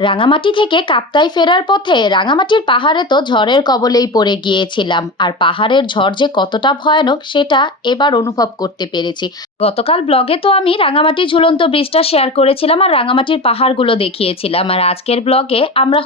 রাঙামাটি থেকে কাপ্তাই ফেরার পথে রাঙামাটির পাহাড়ে তো ঝড়ের কবলেই পড়ে গিয়েছিলাম। আর পাহাড়ের ঝড় যে কতটা ভয়ানক সেটা এবার অনুভব করতে পেরেছি। গতকাল ব্লগে তো আমি রাঙামাটি ঝুলন্ত ব্রিজটা শেয়ার করেছিলাম আর রাঙামাটির পাহাড়গুলো দেখিয়েছিলাম। আর আজকের ব্লগে আমরা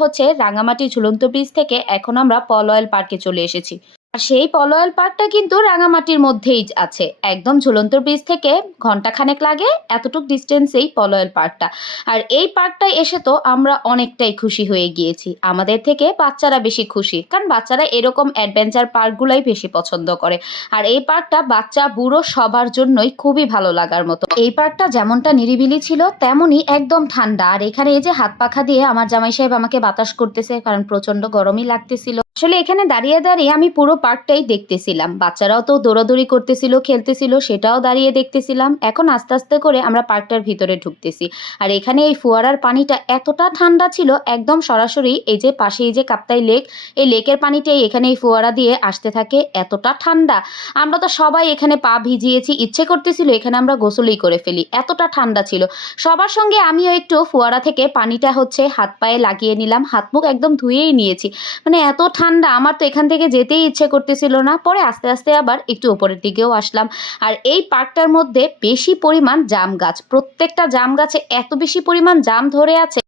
রাঙামাটি ঝুলন্ত ব্রিজ থেকে এখন আমরা পল অয়েল পার্কে চলে এসেছি। আর সেই পল অয়েল পার্কটা কিন্তু রাঙামাটির মধ্যেই আছে, একদম ঝুলন্ত ব্রিজ থেকে ঘন্টাখানেক লাগে, এতটুক ডিস্টেন্সেই পল অয়েল পার্কটা। আর এই পার্কটায় এসে তো আমরা অনেকটাই খুশি হয়ে গিয়েছি। আমাদের থেকে বাচ্চারা বেশি খুশি, কারণ বাচ্চারা এরকম অ্যাডভেঞ্চার পার্কগুলাই বেশি পছন্দ করে। আর এই পার্কটা বাচ্চা বুড়ো সবার জন্যই খুবই ভালো লাগার মতো। এই পার্কটা যেমনটা নিরিবিলি ছিল তেমনই একদম ঠান্ডা। আর এখানে এই যে হাত পাখা দিয়ে আমার জামাই সাহেব আমাকে বাতাস করতেছে, কারণ প্রচন্ড গরমই লাগতেছিল। আসলে এখানে দাঁড়িয়ে দাঁড়িয়ে আমি পুরো পার্কটাই দেখতেছিলাম। বাচ্চারাও তো দৌড়াদৌড়ি করতেছিল, খেলতেছিল, সেটাও দাঁড়িয়ে দেখতেছিলাম। এখন আস্তে আস্তে করে আমরা পার্কটার ভিতরে ঢুকতেছি। আর এখানে এই ফোয়ারার পানিটা এতটা ঠান্ডা ছিল, একদম সরাসরি এই যে পাশে এই যে কাপ্তাই লেক, এই লেকের পানিটাই এখানে এই ফোয়ারা দিয়ে আসতে থাকে। এতটা ঠান্ডা, আমরা তো সবাই এখানে পা ভিজিয়েছি, ইচ্ছে করতেছিল এখানে আমরা গোসলই করে ফেলি, এতটা ঠান্ডা ছিল। সবার সঙ্গে আমিও একটু ফোয়ারা থেকে পানিটা হাত পায়ে লাগিয়ে নিলাম, হাত মুখ একদম ধুয়েই নিয়েছি। মানে এত ঠান্ডা, আমার তো এখান থেকে যেতেই ইচ্ছে করতেছিল না। পরে আস্তে আস্তে আবার একটু উপরের দিকেও আসলাম। আর এই পার্কটার মধ্যে বেশি পরিমাণ জাম গাছ, প্রত্যেকটা জাম গাছে এত বেশি পরিমাণ জাম ধরে আছে,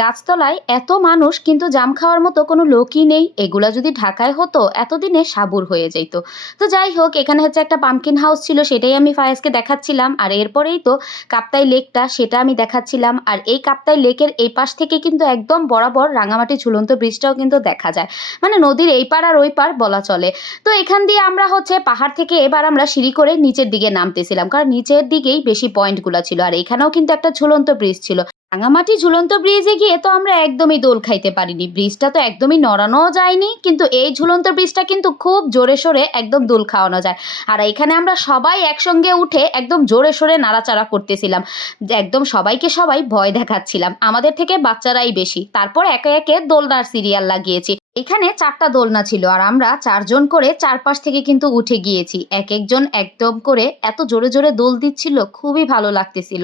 গাছতলায় এত মানুষ, কিন্তু জাম খাওয়ার মতো কোনো লোকই নেই। এগুলা যদি ঢাকায় হতো এতদিনে সাবুর হয়ে যেত। তো যাই হোক, এখানে একটা পামকিন হাউস ছিল, সেটাই আমি ফায়াজকে দেখাচ্ছিলাম। আর এরপরেই তো কাপ্তাই লেকটা, সেটা আমি দেখাচ্ছিলাম। আর এই কাপ্তাই লেকের এই পাশ থেকে কিন্তু একদম বরাবর রাঙামাটি ঝুলন্ত ব্রিজটাও কিন্তু দেখা যায়, মানে নদীর এই পার আর ওই পার বলা চলে। তো এখান দিয়ে আমরা পাহাড় থেকে এবার আমরা সিঁড়ি করে নিচের দিকে নামতেছিলাম, কারণ নিচের দিকেই বেশি পয়েন্টগুলো ছিল। আর এখানেও কিন্তু একটা ঝুলন্ত ব্রিজ ছিল। রাঙামাটি ঝুলন্ত ব্রিজে গিয়ে তো আমরা একদমই দোল খাইতে পারিনি, ব্রিজটা তো একদমই নড়ানোও যায়নি, কিন্তু এই ঝুলন্ত ব্রিজটা কিন্তু খুব জোরে সোরে একদম দোল খাওয়ানো যায়। আর এখানে আমরা সবাই একসঙ্গে উঠে একদম জোরে সোরে নাড়াচাড়া করতেছিলাম, একদম সবাইকে সবাই ভয় দেখাচ্ছিলাম, আমাদের থেকে বাচ্চারাই বেশি। তারপর একে একে দোলনার সিরিয়াল লাগিয়েছি। এখানে 4টা দোলনা ছিল, আর আমরা 4জন করে চারপাশ থেকে কিন্তু উঠে গিয়েছি। এক একজন একদম করে এত জোরে জোরে দোল দিচ্ছিল, খুবই ভালো লাগতেছিল।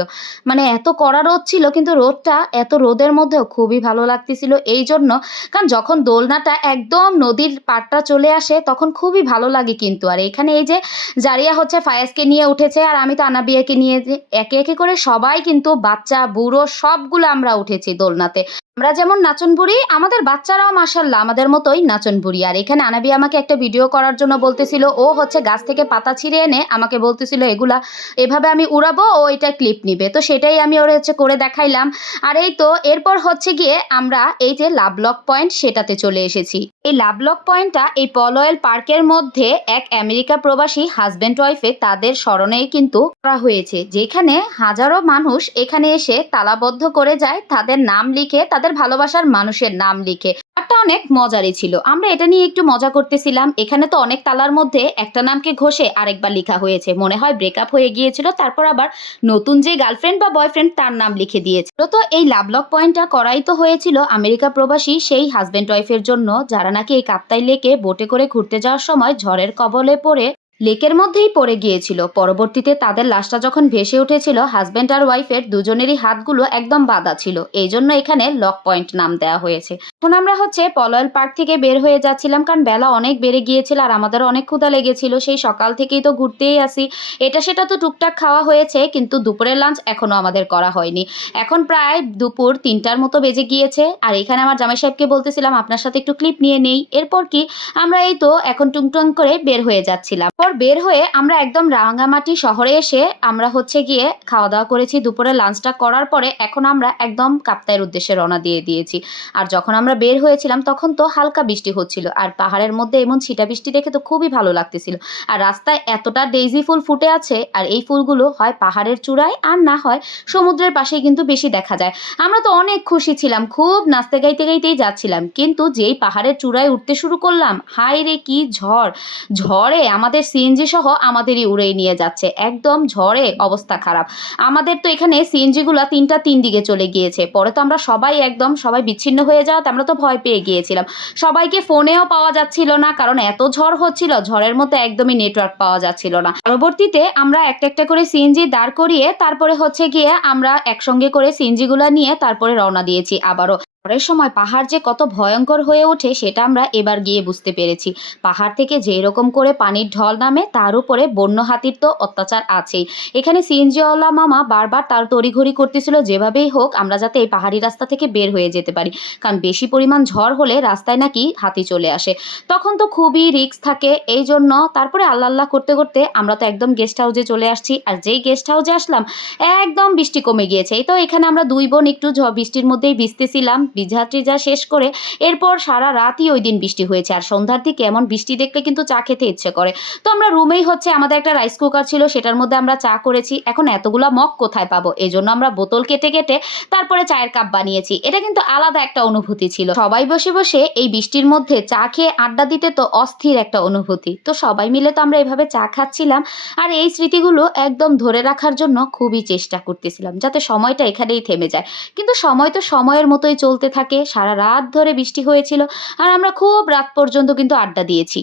মানে এত কড়া রোদ ছিল, কিন্তু রোদটা এত রোদের মধ্যেও খুবই ভালো লাগতেছিল। এই জন্য, কারণ যখন দোলনাটা একদম নদীর পাড়টা চলে আসে তখন খুবই ভালো লাগে কিন্তু। আর এখানে এই যে জারিয়া ফায়াজকে নিয়ে উঠেছে, আর আমি তো আনাবিয়াকে নিয়ে, একে একে করে সবাই কিন্তু বাচ্চা বুড়ো সবগুলো আমরা উঠেছি দোলনাতে। আমরা যেমন নাচন বুড়ি, আমাদের বাচ্চারাও মাশাল্লাহ আমাদের মতোই নাচন বুড়ি। আর এখানে আনাবি আমাকে একটা ভিডিও করার জন্য বলতেছিল, ও গাছ থেকে পাতা ছিঁড়ে এনে আমাকে বলতেছিল এগুলা এভাবে আমি উড়াবো, ও এটা ক্লিপ নিবে। তো সেটাই আমি ওর করে দেখাইলাম। আর এই তো এরপর গিয়ে আমরা এই যে লাভলক পয়েন্ট, সেটাতে চলে এসেছি। এই লাভলক পয়েন্টটা এই পল অয়েল পার্কের মধ্যে এক আমেরিকা প্রবাসী হাজব্যান্ড ওয়াইফে তাদের স্মরণেই কিন্তু করা হয়েছে, যেখানে হাজারো মানুষ এখানে এসে তালাবদ্ধ করে যায়, তাদের নাম লিখে, তাদের ভালোবাসার মানুষের নাম লিখে। একটা অনেক মজারই ছিল, আমরা এটা নিয়ে একটু মজা করতেছিলাম। এখানে তো অনেক তালার মধ্যে একটা নামকে ঘষে আরেকবার লেখা হয়েছে, মনে হয় ব্রেকআপ হয়ে গিয়েছিল, তারপর আবার নতুন যে গার্লফ্রেন্ড বা বয়ফ্রেন্ড তার নাম লিখে দিয়েছিল। তো এই লাভলক পয়েন্টটা করাই তো হয়েছিল আমেরিকা প্রবাসী সেই হাজব্যান্ড ওয়াইফের জন্য, যারা নাকি এই কাপ্তাই লেকে বোটে করে ঘুরতে যাওয়ার সময় ঝড়ের কবলে পড়ে লেকের মধ্যেই পড়ে গিয়েছিল। পরবর্তীতে তাদের লাশটা যখন ভেসে উঠেছিল, হাজব্যান্ড আর ওয়াইফের দুজনেরই হাতগুলো একদম বাঁধা ছিল, এই জন্য এখানে লক পয়েন্ট নাম দেওয়া হয়েছে। এখন আমরা পল অয়েল পার্ক থেকে বের হয়ে যাচ্ছিলাম, কারণ বেলা অনেক বেড়ে গিয়েছিল আর আমাদের অনেক ক্ষুধা লেগেছিল। সেই সকাল থেকেই তো ঘুরতেই আসি, এটা সেটা তো টুকটাক খাওয়া হয়েছে, কিন্তু দুপুরের লাঞ্চ এখনো আমাদের করা হয়নি। এখন প্রায় দুপুর 3টার মতো বেজে গিয়েছে। আর এখানে আমার জামাই সাহেবকে বলতেছিলাম আপনার সাথে একটু ক্লিপ নিয়ে নেই। এরপর কি আমরা এই তো এখন টুংটুং করে বের হয়ে যাচ্ছিলাম। বের হয়ে আমরা একদম রাঙামাটি শহরে এসে আমরা গিয়ে খাওয়া দাওয়া করেছি। দুপুরে লাঞ্চটা করার পরে এখন আমরা একদম কাপ্তাইয়ের উদ্দেশ্যে রওনা দিয়ে দিয়েছি। আর যখন আমরা বের হয়েছিলাম তখন তো হালকা বৃষ্টি হচ্ছিল, আর পাহাড়ের মধ্যে এমন ছিটা বৃষ্টি দেখে তো খুবই ভালো লাগতেছিল। আর রাস্তায় এতটা ডেইজি ফুল ফুটে আছে, আর এই ফুলগুলো হয় পাহাড়ের চূড়ায় আর না হয় সমুদ্রের পাশেই কিন্তু বেশি দেখা যায়। আমরা তো অনেক খুশি ছিলাম, খুব নাচতে গাইতে গাইতেই যাচ্ছিলাম, কিন্তু যেই পাহাড়ের চূড়ায় উঠতে শুরু করলাম, হায় রে কি ঝড়! ঝড়ে আমাদের সিএনজি সহ আমাদেরই উড়িয়ে নিয়ে যাচ্ছে। একদম ঝড়ে অবস্থা খারাপ। আমাদের তো এখানে সিএনজিগুলা ৩ টা ৩ দিকে চলে গিয়েছে। পরে তো আমরা সবাই বিচ্ছিন্ন হয়ে যাওয়াতে আমরা তো ভয় পেয়ে গিয়েছিলাম। সবাইকে ফোনেও পাওয়া যাচ্ছিল না, কারণ এত ঝড় হচ্ছিল, ঝড়ের মধ্যে একদমই নেটওয়ার্ক পাওয়া যাচ্ছিল না। পরবর্তীতে আমরা একটা করে সিএনজি দাঁড় করিয়ে তারপরে হচ্ছে গিয়ে আমরা একসঙ্গে করে সিএনজি গুলা নিয়ে তারপরে রওনা দিয়েছি আবারও। ঝড়ের সময় পাহাড় যে কত ভয়ঙ্কর হয়ে ওঠে সেটা আমরা এবার গিয়ে বুঝতে পেরেছি। পাহাড় থেকে যেই রকম করে পানির ঢল নামে, তার উপরে বন্য হাতির তো অত্যাচার আছেই। এখানে সিএনজিওয়ালা মামা বারবার তার তড়িঘড়ি করতেছিল যেভাবেই হোক আমরা যাতে এই পাহাড়ি রাস্তা থেকে বের হয়ে যেতে পারি, কারণ বেশি পরিমাণ ঝড় হলে রাস্তায় নাকি হাতি চলে আসে। তখন তো খুবই রিস্ক থাকে, এই জন্য তারপরে আল্লাহ আল্লাহ করতে করতে আমরা তো একদম গেস্ট হাউসে চলে আসছি। আর যেই গেস্ট হাউসে আসলাম একদম বৃষ্টি কমে গিয়েছে। এই তো এখানে আমরা দুই বোন একটু বৃষ্টির মধ্যেই ভিজতেছিলাম, ভিজা টিজা শেষ করে এরপর সারা রাতই ওই দিন বৃষ্টি হয়েছে। আর সন্ধ্যার দিকে এমন বৃষ্টি দেখলে কিন্তু চা খেতে ইচ্ছে করে। তো আমরা রুমেই হচ্ছে আমাদের একটা রাইস কুকার ছিল, সেটার মধ্যে আমরা চা করেছি। এখন এতগুলা মগ কোথায় পাবো, এজন্য আমরা বোতল কেটে কেটে তারপরে চায়ের কাপ বানিয়েছি। এটা কিন্তু আলাদা একটা অনুভূতি ছিল। সবাই বসে বসে এই বৃষ্টির মধ্যে চা খেয়ে আড্ডা দিতে তো অস্থির একটা অনুভূতি। তো সবাই মিলে তো আমরা এভাবে চা খাচ্ছিলাম, আর এই স্মৃতিগুলো একদম ধরে রাখার জন্য খুবই চেষ্টা করতেছিলাম যাতে সময়টা এখানেই থেমে যায়। কিন্তু সময় তো সময়ের মতোই চলতে থাকে। সারা রাত ধরে বৃষ্টি হয়েছিল, আর আমরা খুব রাত পর্যন্ত কিন্তু আড্ডা দিয়েছি।